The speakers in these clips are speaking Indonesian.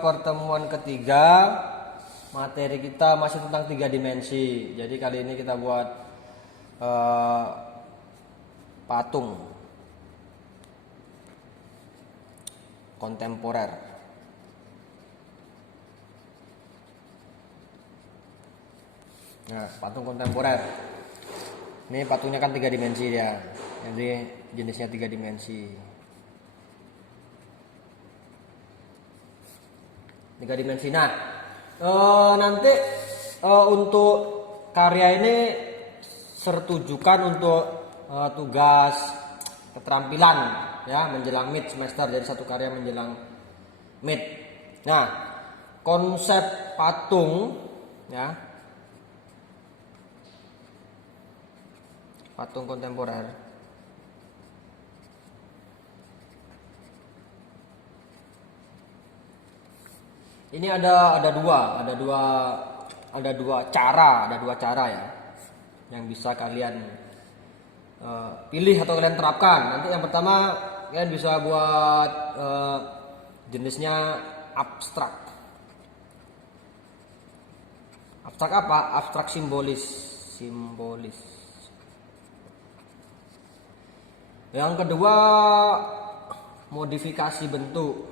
pertemuan ketiga. Materi kita masih tentang 3 dimensi. Jadi kali ini kita buat patung kontemporer. Nah, patung kontemporer. Ini patungnya kan 3 dimensi dia. Jadi jenisnya 3 dimensi. 3 dimensi. Nah, nanti untuk karya ini sertujukan untuk tugas keterampilan ya menjelang mid semester. Jadi satu karya menjelang mid. Nah, konsep patung ya, patung kontemporer ini ada dua cara ya yang bisa kalian pilih atau kalian terapkan. Nanti yang pertama kalian bisa buat jenisnya abstrak. Abstrak apa? Abstrak simbolis. Yang kedua modifikasi bentuk.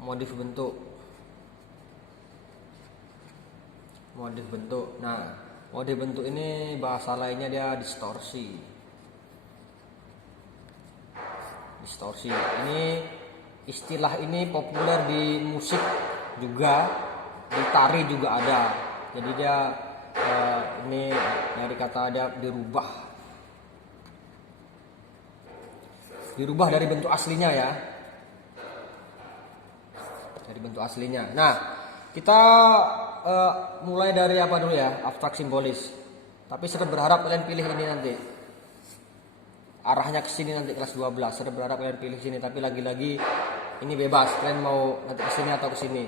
Modif bentuk. Nah, modif bentuk ini bahasa lainnya dia distorsi. Ini istilah ini populer di musik juga, di tari juga ada. Jadi dia ini dari kata ada dirubah dari bentuk aslinya ya. Nah, kita mulai dari apa dulu ya? Abstrak simbolis. Tapi saya berharap kalian pilih ini nanti. Arahnya ke sini nanti kelas 12. Saya berharap kalian pilih sini, tapi lagi-lagi ini bebas. Kalian mau nanti ke sini atau ke sini.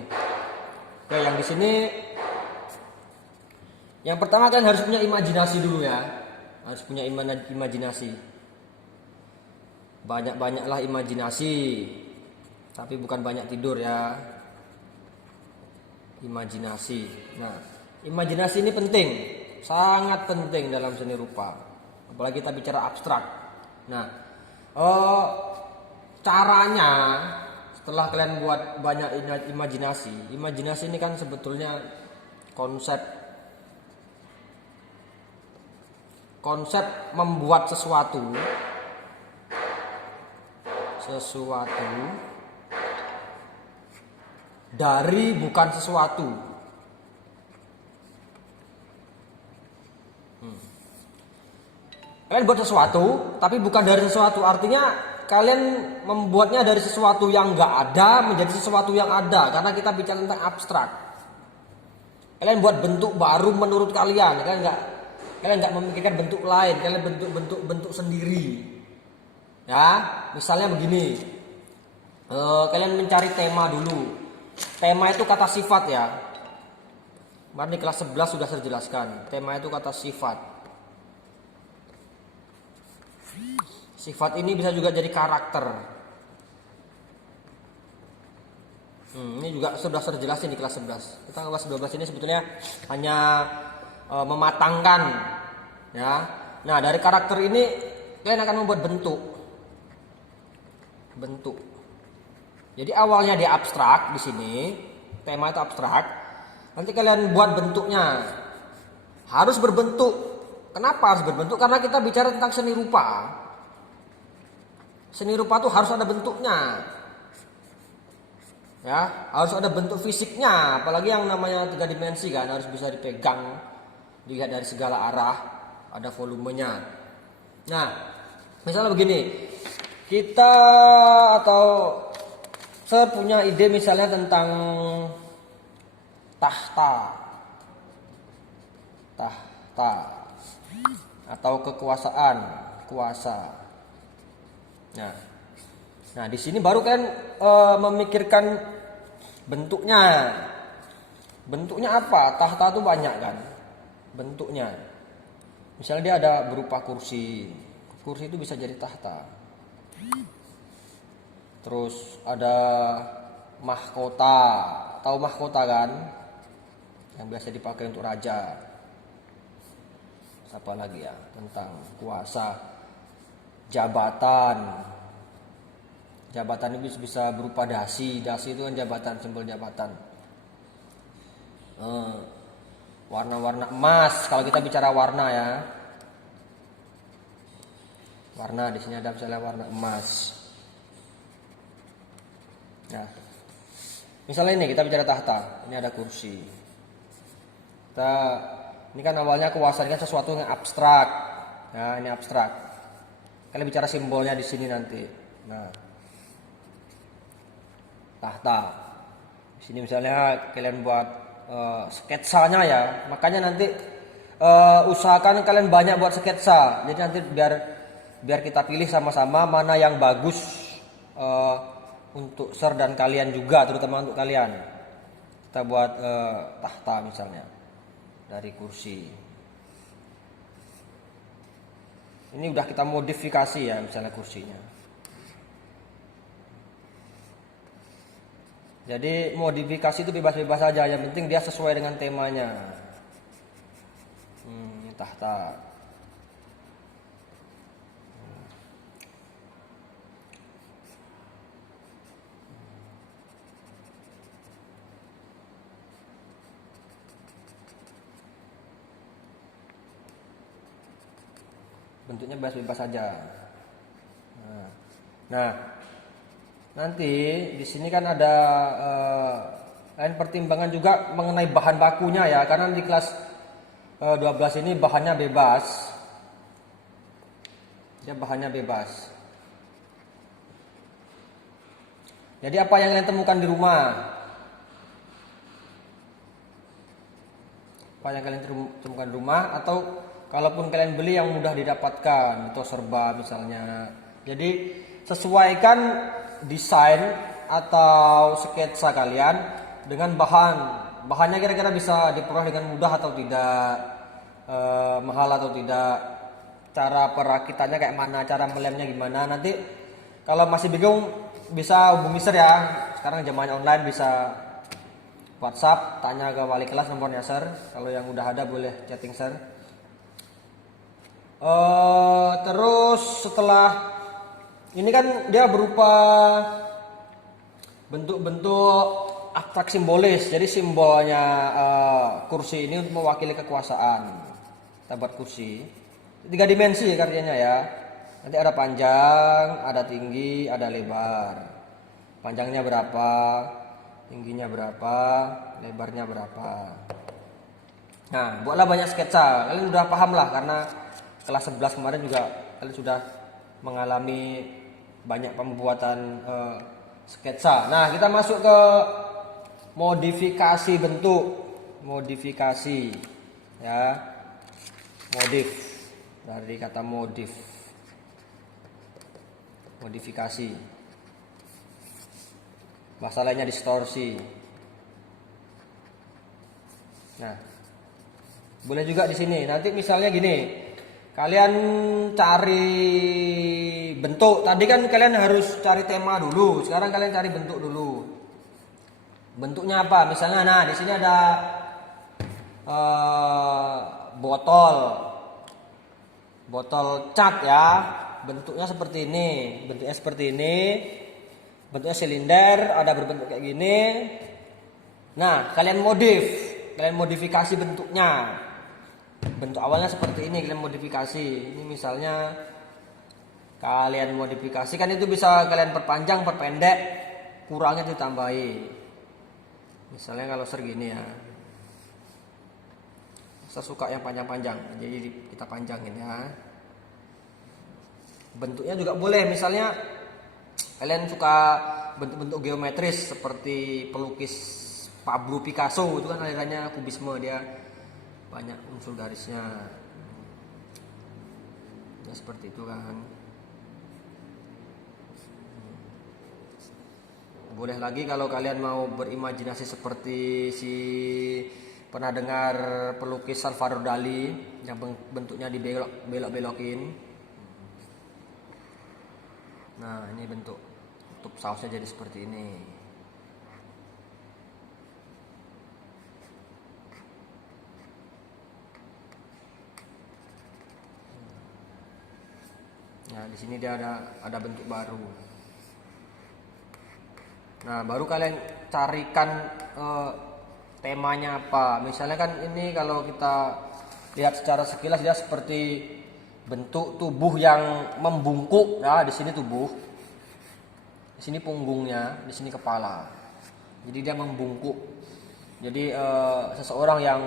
Oke, yang di sini yang pertama kalian harus punya imajinasi dulu ya. Harus punya imajinasi. Banyak-banyaklah imajinasi. Tapi bukan banyak tidur ya. Imajinasi. Nah, imajinasi ini penting, sangat penting dalam seni rupa. Apalagi kita bicara abstrak. Nah, caranya setelah kalian buat banyak imajinasi ini kan sebetulnya konsep membuat sesuatu dari bukan sesuatu. Kalian buat sesuatu, tapi bukan dari sesuatu. Artinya kalian membuatnya dari sesuatu yang nggak ada menjadi sesuatu yang ada. Karena kita bicara tentang abstrak. Kalian buat bentuk baru menurut kalian. Kalian nggak memikirkan bentuk lain. Kalian bentuk sendiri. Ya, misalnya begini. Kalian mencari tema dulu. Tema itu kata sifat ya. Kemarin di kelas 11 sudah saya jelaskan. Tema itu kata sifat. Sifat ini bisa juga jadi karakter. Ini juga sudah saya jelasin di kelas 11. Kita kelas 12 ini sebetulnya hanya mematangkan ya. Nah, dari karakter ini kalian akan membuat bentuk. Jadi awalnya dia abstrak di sini, tema itu abstrak. Nanti kalian buat bentuknya harus berbentuk. Kenapa harus berbentuk? Karena kita bicara tentang seni rupa. Seni rupa itu harus ada bentuknya. Ya, harus ada bentuk fisiknya. Apalagi yang namanya 3 dimensi kan harus bisa dipegang, dilihat dari segala arah, ada volumenya. Nah, misalnya begini. Kita atau saya punya ide misalnya tentang tahta atau kekuasaan, kuasa. Nah di sini baru kan memikirkan bentuknya. Bentuknya apa? Tahta itu banyak kan bentuknya. Misalnya dia ada berupa kursi. Kursi itu bisa jadi tahta. Terus ada mahkota. Tahu mahkota kan? Yang biasa dipakai untuk raja. Apa lagi ya? Tentang kuasa, jabatan. Jabatan itu bisa berupa dasi. Dasi itu kan jabatan, simbol jabatan. Warna-warna emas. Kalau kita bicara warna ya. Warna di sini ada misalnya warna emas. Nah, misalnya ini kita bicara tahta. Ini ada kursi. Ini kan awalnya kekuasaan kan sesuatu yang abstrak. Ya, ini abstrak. Kalian bicara simbolnya di sini nanti. Nah, tahta. Di sini misalnya kalian buat sketsanya ya. Makanya nanti usahakan kalian banyak buat sketsa. Jadi nanti biar kita pilih sama-sama mana yang bagus untuk Sir dan kalian juga, terutama untuk kalian. Kita buat tahta misalnya dari kursi. Ini udah kita modifikasi ya misalnya kursinya. Jadi modifikasi itu bebas-bebas saja, yang penting dia sesuai dengan temanya. Ini tahta. Bentuknya bebas-bebas saja. Nah, nanti di sini kan ada lain pertimbangan juga mengenai bahan bakunya ya, karena di kelas 12 ini bahannya bebas. Ya, bahannya bebas. Jadi apa yang kalian temukan di rumah? Apa yang kalian temukan di rumah, atau kalaupun kalian beli yang mudah didapatkan, atau serba misalnya. Jadi sesuaikan desain atau sketsa kalian dengan bahannya kira-kira bisa diperoleh dengan mudah atau tidak, mahal atau tidak, cara perakitannya kayak mana, cara melemnya gimana. Nanti kalau masih bingung bisa hubungi Sir ya. Sekarang zamannya online, bisa WhatsApp, tanya ke wali kelas nomornya Sir. Kalau yang udah ada boleh chatting Sir. Terus setelah ini kan dia berupa bentuk-bentuk abstrak simbolis. Jadi simbolnya kursi ini untuk mewakili kekuasaan. Kita buat kursi 3 dimensi karyanya ya. Nanti ada panjang, ada tinggi, ada lebar. Panjangnya berapa, tingginya berapa, lebarnya berapa. Nah, buatlah banyak sketsa. Kalian udah paham lah, karena kelas 11 kemarin juga kalian sudah mengalami banyak pembuatan sketsa. Nah, kita masuk ke modifikasi bentuk. Modifikasi ya. Modif, dari kata modif. Modifikasi. Bahasa lainnya distorsi. Nah, boleh juga di sini. Nanti misalnya gini, kalian cari bentuk. Tadi kan kalian harus cari tema dulu. Sekarang kalian cari bentuk dulu. Bentuknya apa? Misalnya, nah di sini ada botol cat ya. Bentuknya seperti ini. Bentuknya silinder, ada berbentuk kayak gini. Nah, kalian modifikasi bentuknya. Bentuk awalnya seperti ini, kalian modifikasi. Ini misalnya kalian modifikasikan, itu bisa kalian perpanjang, perpendek, kurangnya ditambahi. Misalnya kalau segini ya. Saya suka yang panjang-panjang, jadi kita panjangin ya. Bentuknya juga boleh, misalnya kalian suka bentuk-bentuk geometris seperti pelukis Pablo Picasso, itu kan alirannya kubisme, dia banyak unsur garisnya. Ya seperti itu kan. Boleh lagi kalau kalian mau berimajinasi seperti pernah dengar pelukis Salvador Dali yang bentuknya dibelok-belokin. Nah, ini bentuk tutup sausnya jadi seperti ini. Nah, di sini dia ada bentuk baru. Nah, baru kalian carikan temanya apa. Misalnya kan ini kalau kita lihat secara sekilas dia seperti bentuk tubuh yang membungkuk. Nah, di sini tubuh, di sini punggungnya, di sini kepala. Jadi dia membungkuk. Jadi seseorang yang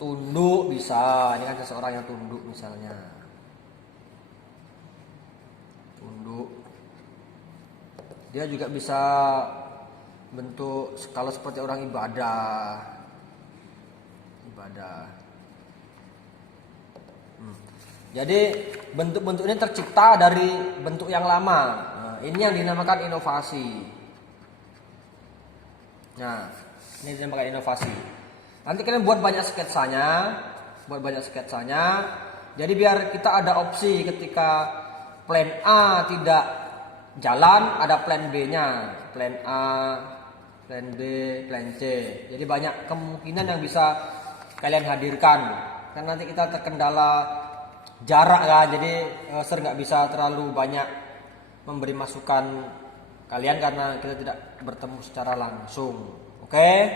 tunduk bisa. Ini kan seseorang yang tunduk misalnya. Tunduk. Dia juga bisa bentuk kalau seperti orang ibadah. Jadi bentuk-bentuk ini tercipta dari bentuk yang lama. Nah, ini yang dinamakan inovasi. Nah, ini dinamakan inovasi. Nanti kalian buat banyak sketsanya. Jadi biar kita ada opsi ketika plan A tidak jalan, ada plan B-nya. Plan A, plan B, plan C. Jadi banyak kemungkinan yang bisa kalian hadirkan. Karena nanti kita terkendala jarak kan, jadi sering nggak bisa terlalu banyak memberi masukan kalian karena kita tidak bertemu secara langsung. Oke?